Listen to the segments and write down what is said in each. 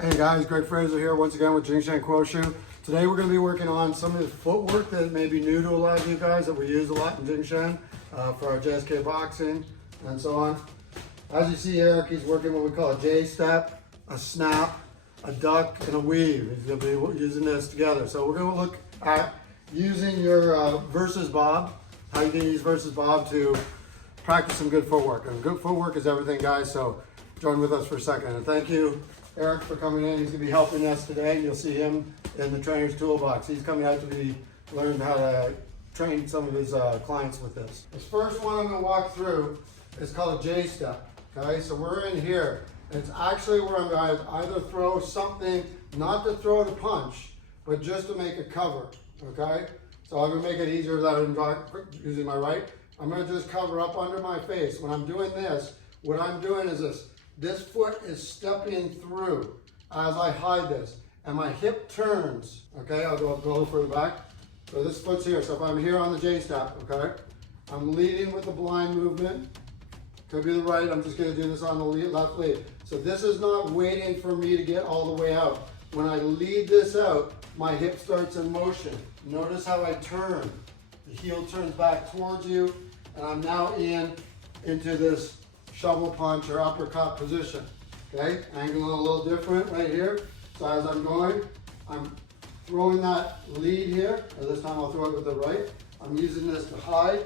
Hey guys, Greg Fraser here once again with Jing, Shen, Kuoshu. Today we're going to be working on some of the footwork that may be new to a lot of you guys that we use a lot in Jing Shen for our JSK boxing and so on. As you see, Eric, he's working what we call a J step, a snap, a duck, and a weave. He's going to be using this together. So we're going to look at using your Versys Bob, how you can use Versys Bob to practice some good footwork. And good footwork is everything, guys, so join with us for a second. And thank you, Eric, for coming in. He's going to be helping us today. You'll see him in the trainer's toolbox. He's coming out to learn how to train some of his clients with this. This first one I'm going to walk through is called a J step. Okay, so we're in here. It's actually where I'm going to either throw something, not to throw to punch, but just to make a cover. Okay, so I'm going to make it easier that I'm using my right. I'm going to just cover up under my face. When I'm doing this, what I'm doing is this. This foot is stepping through as I hide this, and my hip turns. Okay, I'll go a little further back. So this foot's here. So if I'm here on the J step, okay, I'm leading with the blind movement. Could be the right. I'm just going to do this on the left lead. So this is not waiting for me to get all the way out. When I lead this out, my hip starts in motion. Notice how I turn. The heel turns back towards you, and I'm now into this shovel punch or uppercut position. Okay, angle a little different right here. So as I'm going, I'm throwing that lead here, or this time I'll throw it with the right. I'm using this to hide.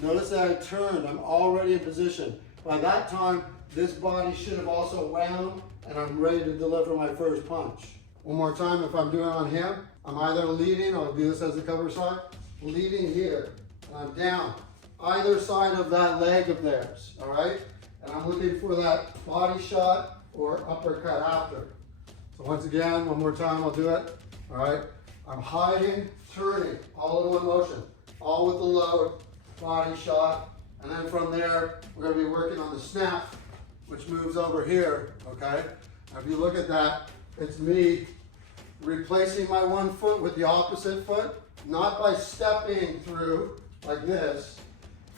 Notice that I turned, I'm already in position. By that time, this body should have also wound, and I'm ready to deliver my first punch. One more time, if I'm doing on him, I'm either leading, I'll do this as the cover side, leading here, and I'm down, either side of that leg of theirs, all right? And I'm looking for that body shot or uppercut after. So once again, one more time, I'll do it. All right, I'm hiding, turning, all in one motion, all with the load, body shot. And then from there, we're gonna be working on the snap, which moves over here, okay? Now, if you look at that, it's me replacing my one foot with the opposite foot, not by stepping through like this,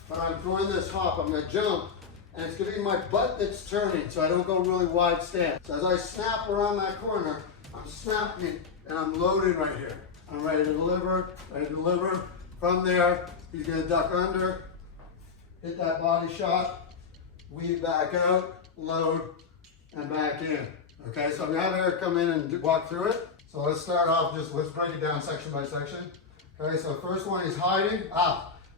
but I'm throwing this hop, I'm gonna jump, and it's going to be my butt that's turning, so I don't go really wide stance. So as I snap around that corner, I'm snapping and I'm loading right here. I'm ready to deliver, ready to deliver. From there, he's going to duck under, hit that body shot, weave back out, load, and back in. Okay, so I'm going to have Eric come in and walk through it. So let's start off, let's break it down section by section. Okay, so the first one is hiding.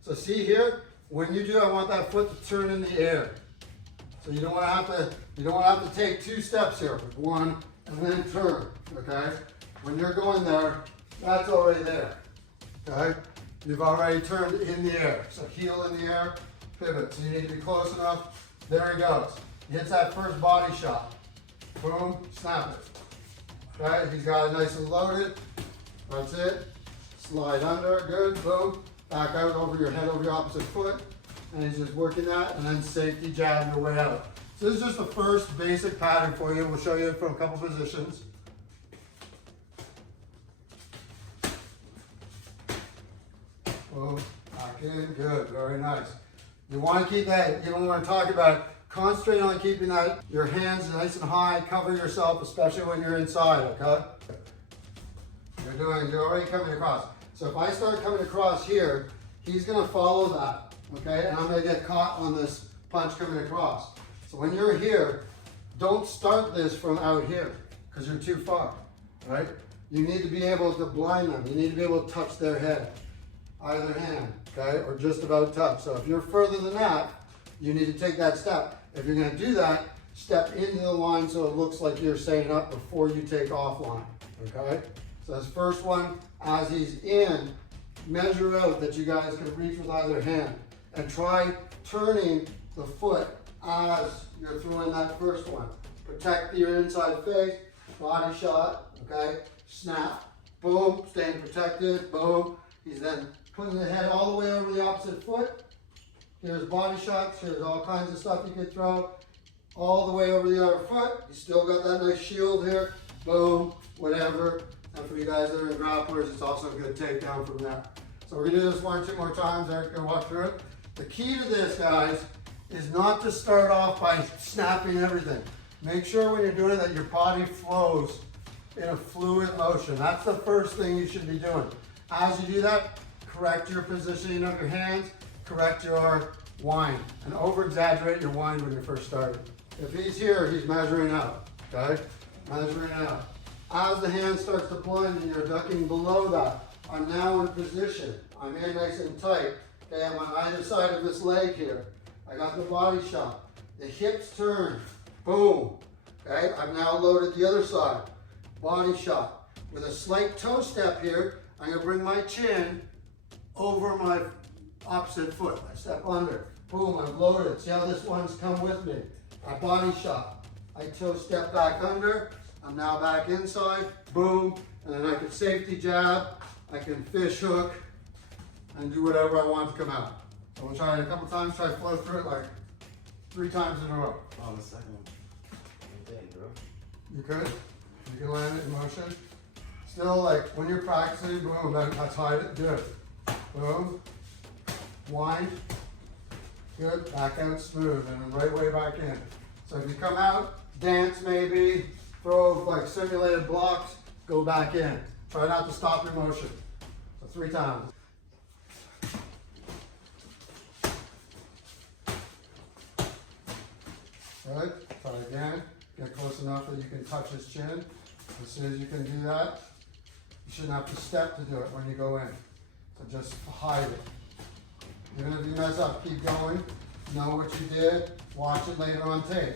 So see here, when you do, I want that foot to turn in the air. So you don't want to have to take two steps here. One and then turn. Okay? When you're going there, that's already there. Okay? You've already turned in the air. So heel in the air, pivot. So you need to be close enough. There he goes. He hits that first body shot. Boom, snap it. Okay? He's got it nice and loaded. That's it. Slide under, good, boom. Back out over your head, over your opposite foot. And he's just working that, and then safety jab your way out. So this is just the first basic pattern for you. We'll show you from a couple positions. Boom, back in, good, very nice. You want to keep that, you don't want to talk about it. Concentrate on keeping that, your hands nice and high, cover yourself, especially when you're inside, okay? You're already coming across. So if I start coming across here, he's going to follow that. Okay, and I'm going to get caught on this punch coming across. So when you're here, don't start this from out here because you're too far, right? You need to be able to blind them. You need to be able to touch their head, either hand, okay, or just about touch. So if you're further than that, you need to take that step. If you're going to do that, step into the line so it looks like you're staying up before you take offline, okay? So this first one, as he's in, measure out that you guys can reach with either hand. And try turning the foot as you're throwing that first one. Protect your inside face, body shot, okay? Snap, boom, staying protected, boom. He's then putting the head all the way over the opposite foot. Here's body shots, here's all kinds of stuff you could throw. All the way over the other foot. You still got that nice shield here, boom, whatever. And for you guys that are in grapplers, it's also a good takedown from there. So we're gonna do this 1 or 2 more times. Eric's gonna walk through it. The key to this, guys, is not to start off by snapping everything. Make sure when you're doing it that your body flows in a fluid motion. That's the first thing you should be doing. As you do that, correct your positioning of your hands, correct your wind, and over-exaggerate your wind when you're first starting. If he's here, he's measuring out, okay? Measuring out. As the hand starts to plunge and you're ducking below that, I'm now in position. I'm in nice and tight. Okay, I'm on either side of this leg here. I got the body shot. The hips turn. Boom. Okay, I've now loaded the other side. Body shot. With a slight toe step here, I'm going to bring my chin over my opposite foot. I step under. Boom, I've loaded. See how this one's come with me. I body shot. I toe step back under. I'm now back inside. Boom. And then I can safety jab. I can fish hook and do whatever I want to come out. So we'll try it a couple times. Try to flow through it like 3 times in a row. On the second one. Okay, bro. You could. You can land it in motion. Still, like when you're practicing, boom, that's how I do it. Boom. Wind. Good. Back out smooth and then right way back in. So if you come out, dance maybe, throw like simulated blocks, go back in. Try not to stop your motion. So 3 times. Good. Try again. Get close enough that you can touch his chin. As soon as you can do that, you shouldn't have to step to do it when you go in. So just hide it. Even if you mess up, keep going. Know what you did. Watch it later on tape.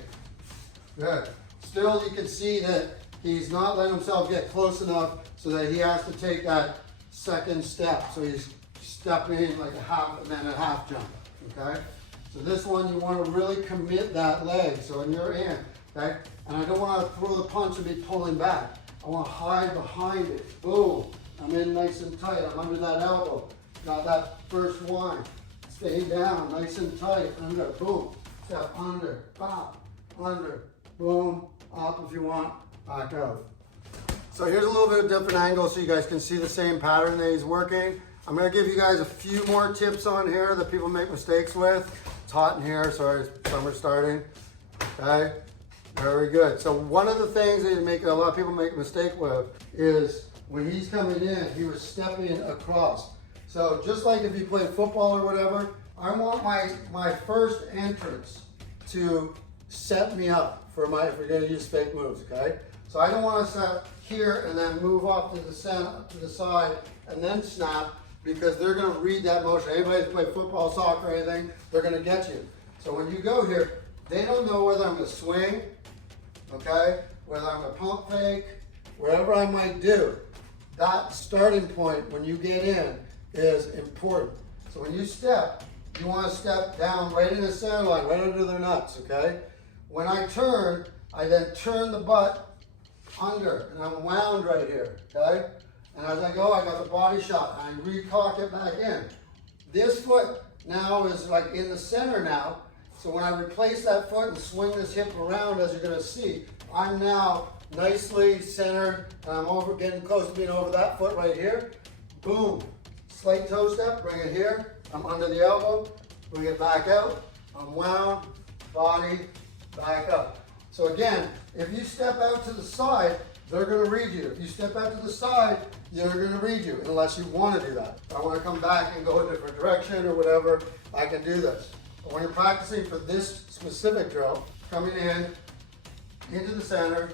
Good. Still, you can see that he's not letting himself get close enough so that he has to take that second step. So he's stepping like a half and then a half jump. Okay? So this one, you want to really commit that leg. So when you're in, okay? And I don't want to throw the punch and be pulling back. I want to hide behind it. Boom. I'm in nice and tight. I'm under that elbow. Got that first one. Stay down, nice and tight. Under. Boom. Step under. Pop. Under. Boom. Up if you want. Back out. So here's a little bit of different angle so you guys can see the same pattern that he's working. I'm going to give you guys a few more tips on here that people make mistakes with. It's hot in here. Sorry, summer's starting. Okay. Very good. So one of the things that a lot of people make a mistake with is when he's coming in, he was stepping across. So just like if you play football or whatever, I want my first entrance to set me up for if we're going to use fake moves, okay? So I don't want to set here and then move off to the center, to the side, and then snap because they're going to read that motion. Anybody who's played football, soccer, or anything, they're going to get you. So when you go here, they don't know whether I'm going to swing, okay, whether I'm going to pump fake, whatever I might do. That starting point when you get in is important. So when you step, you want to step down right in the center line, right under their nuts, okay? When I turn, I then turn the butt under, and I'm wound right here, okay? And as I go, I got the body shot, and I recock it back in. This foot now is like in the center now, so when I replace that foot and swing this hip around, as you're gonna see, I'm now nicely centered, and I'm getting close to being over that foot right here. Boom. Slight toe step, bring it here. I'm under the elbow, bring it back out. I'm wound, body, back up. So again, if you step out to the side, they're gonna read you. If you step out to the side, they're gonna read you, unless you wanna do that. If I wanna come back and go a different direction or whatever, I can do this. But when you're practicing for this specific drill, coming in, into the center,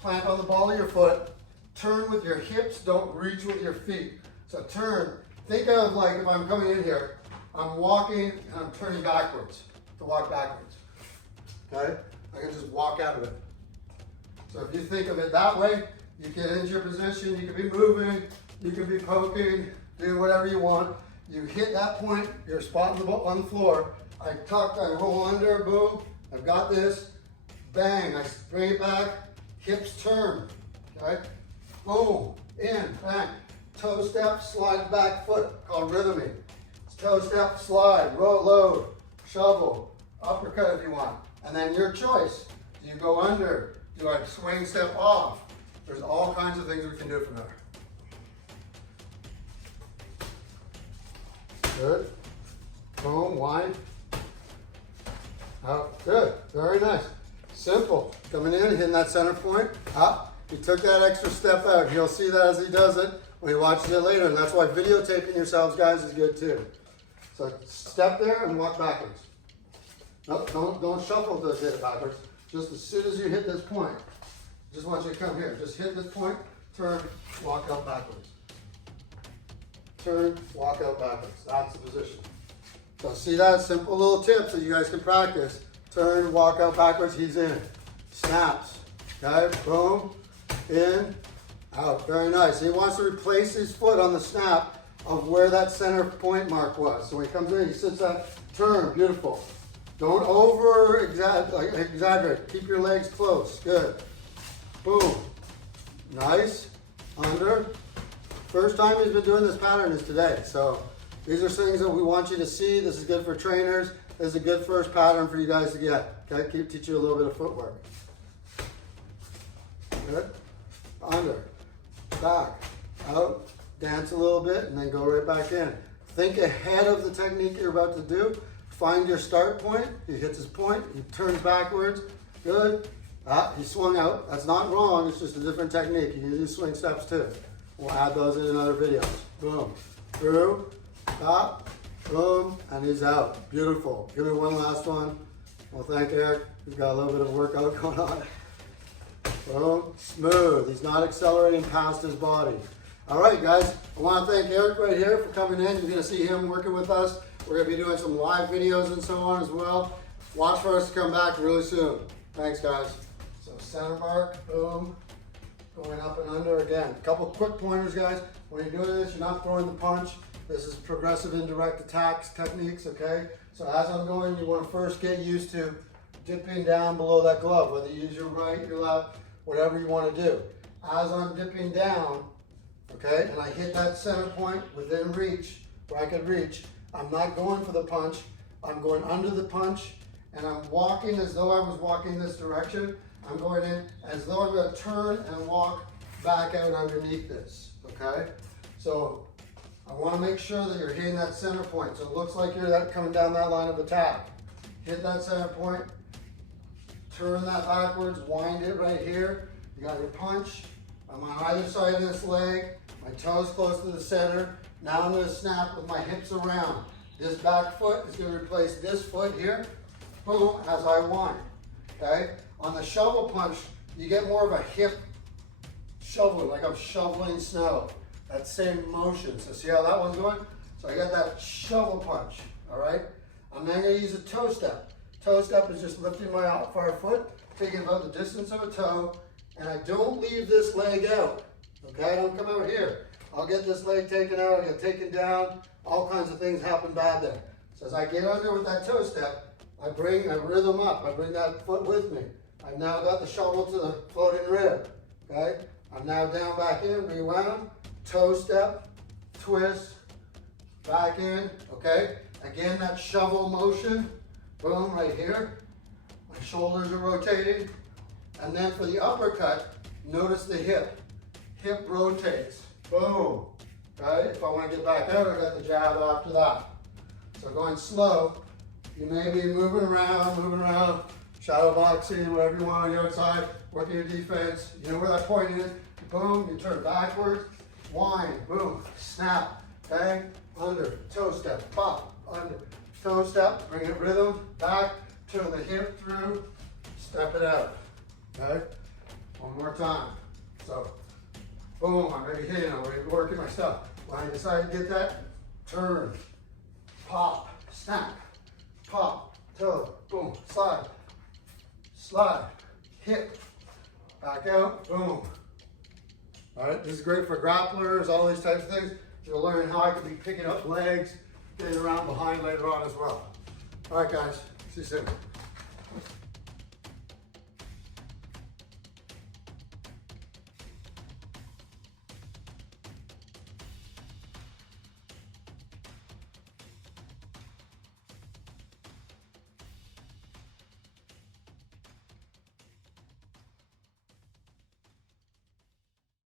plant on the ball of your foot, turn with your hips, don't reach with your feet. So turn, think of like if I'm coming in here, I'm walking and I'm turning backwards, to walk backwards, okay? I can just walk out of it. So if you think of it that way, you get into your position, you can be moving, you can be poking, do whatever you want. You hit that point, you're spotting on the floor, I tuck, I roll under, boom, I've got this, bang, I bring it back, hips turn, okay? Boom, in, bang. Toe step, slide back foot, called rhythming. Toe step, slide, roll, load, shovel, uppercut if you want. And then your choice. Do you go under? Do I swing step off? There's all kinds of things we can do from there. Good. Boom, wind. Oh, good, very nice. Simple. Coming in, hitting that center point, up. He took that extra step out. You'll see that as he does it when he watches it later, and that's why videotaping yourselves, guys, is good too. So step there and walk backwards. No, don't shuffle to hit it backwards. Just as soon as you hit this point, just want you to come here. Just hit this point, turn, walk out backwards. Turn, walk out backwards. That's the position. So see that? Simple little tips that you guys can practice. Turn, walk out backwards, he's in. Snaps. Okay, boom, in, out. Very nice. He wants to replace his foot on the snap of where that center point mark was. So when he comes in, he sits that turn, beautiful. Don't over exaggerate. Keep your legs close. Good. Boom. Nice. Under. First time he's been doing this pattern is today. So these are things that we want you to see. This is good for trainers. This is a good first pattern for you guys to get. Okay, teach you a little bit of footwork. Good. Under. Back. Out. Dance a little bit and then go right back in. Think ahead of the technique you're about to do. Find your start point. He hits his point. He turns backwards. Good. He swung out. That's not wrong. It's just a different technique. You can use swing steps too. We'll add those in other videos. Boom. Through. Stop. Boom. And he's out. Beautiful. Give me one last one. Well, thank Eric. He's got a little bit of workout going on. Boom. Smooth. He's not accelerating past his body. All right, guys. I want to thank Eric right here for coming in. You're going to see him working with us. We're going to be doing some live videos and so on as well. Watch for us to come back really soon. Thanks, guys. So center mark, boom. Going up and under again. A couple quick pointers, guys. When you're doing this, you're not throwing the punch. This is progressive indirect attacks techniques, okay? So as I'm going, you want to first get used to dipping down below that glove, whether you use your right, your left, whatever you want to do. As I'm dipping down, okay, and I hit that center point within reach, where I could reach, I'm not going for the punch. I'm going under the punch, and I'm walking as though I was walking this direction. I'm going in as though I'm going to turn and walk back out underneath this, okay? So I want to make sure that you're hitting that center point. So it looks like you're coming down that line of attack. Hit that center point, turn that backwards, wind it right here. You got your punch. I'm on either side of this leg, my toes close to the center. Now I'm going to snap with my hips around. This back foot is going to replace this foot here, boom, as I wind, okay? On the shovel punch, you get more of a hip shovel, like I'm shoveling snow. That same motion. So see how that one's going? So I got that shovel punch, all right? I'm then going to use a toe step. Toe step is just lifting my out far foot, taking about the distance of a toe, and I don't leave this leg out, okay? I don't come out here. I'll get this leg taken out, I get taken down, all kinds of things happen bad there. So as I get under with that toe step, I bring a rhythm up, I bring that foot with me. I've now got the shovel to the floating rib, okay? I'm now down back in, rewound, toe step, twist, back in, okay? Again, that shovel motion, boom, right here. My shoulders are rotating. And then for the uppercut, notice the hip. Hip rotates. Boom. Right? If I want to get back out, I got the jab after that. So going slow, you may be moving around, shadow boxing, whatever you want on the outside, working your defense. You know where that point is. Boom, you turn backwards, wind, boom, snap, bang, under, toe step, pop, under, toe step, bring it rhythm, back, turn the hip through, step it out. Okay? One more time. So, boom, I'm ready hitting, I'm ready working my stuff. When I decide to get that, turn, pop, snap, pop, toe, boom, slide, slide, hip, back out, boom. All right, this is great for grapplers, all these types of things. You'll learn how I can be picking up legs, getting around behind later on as well. All right, guys, see you soon.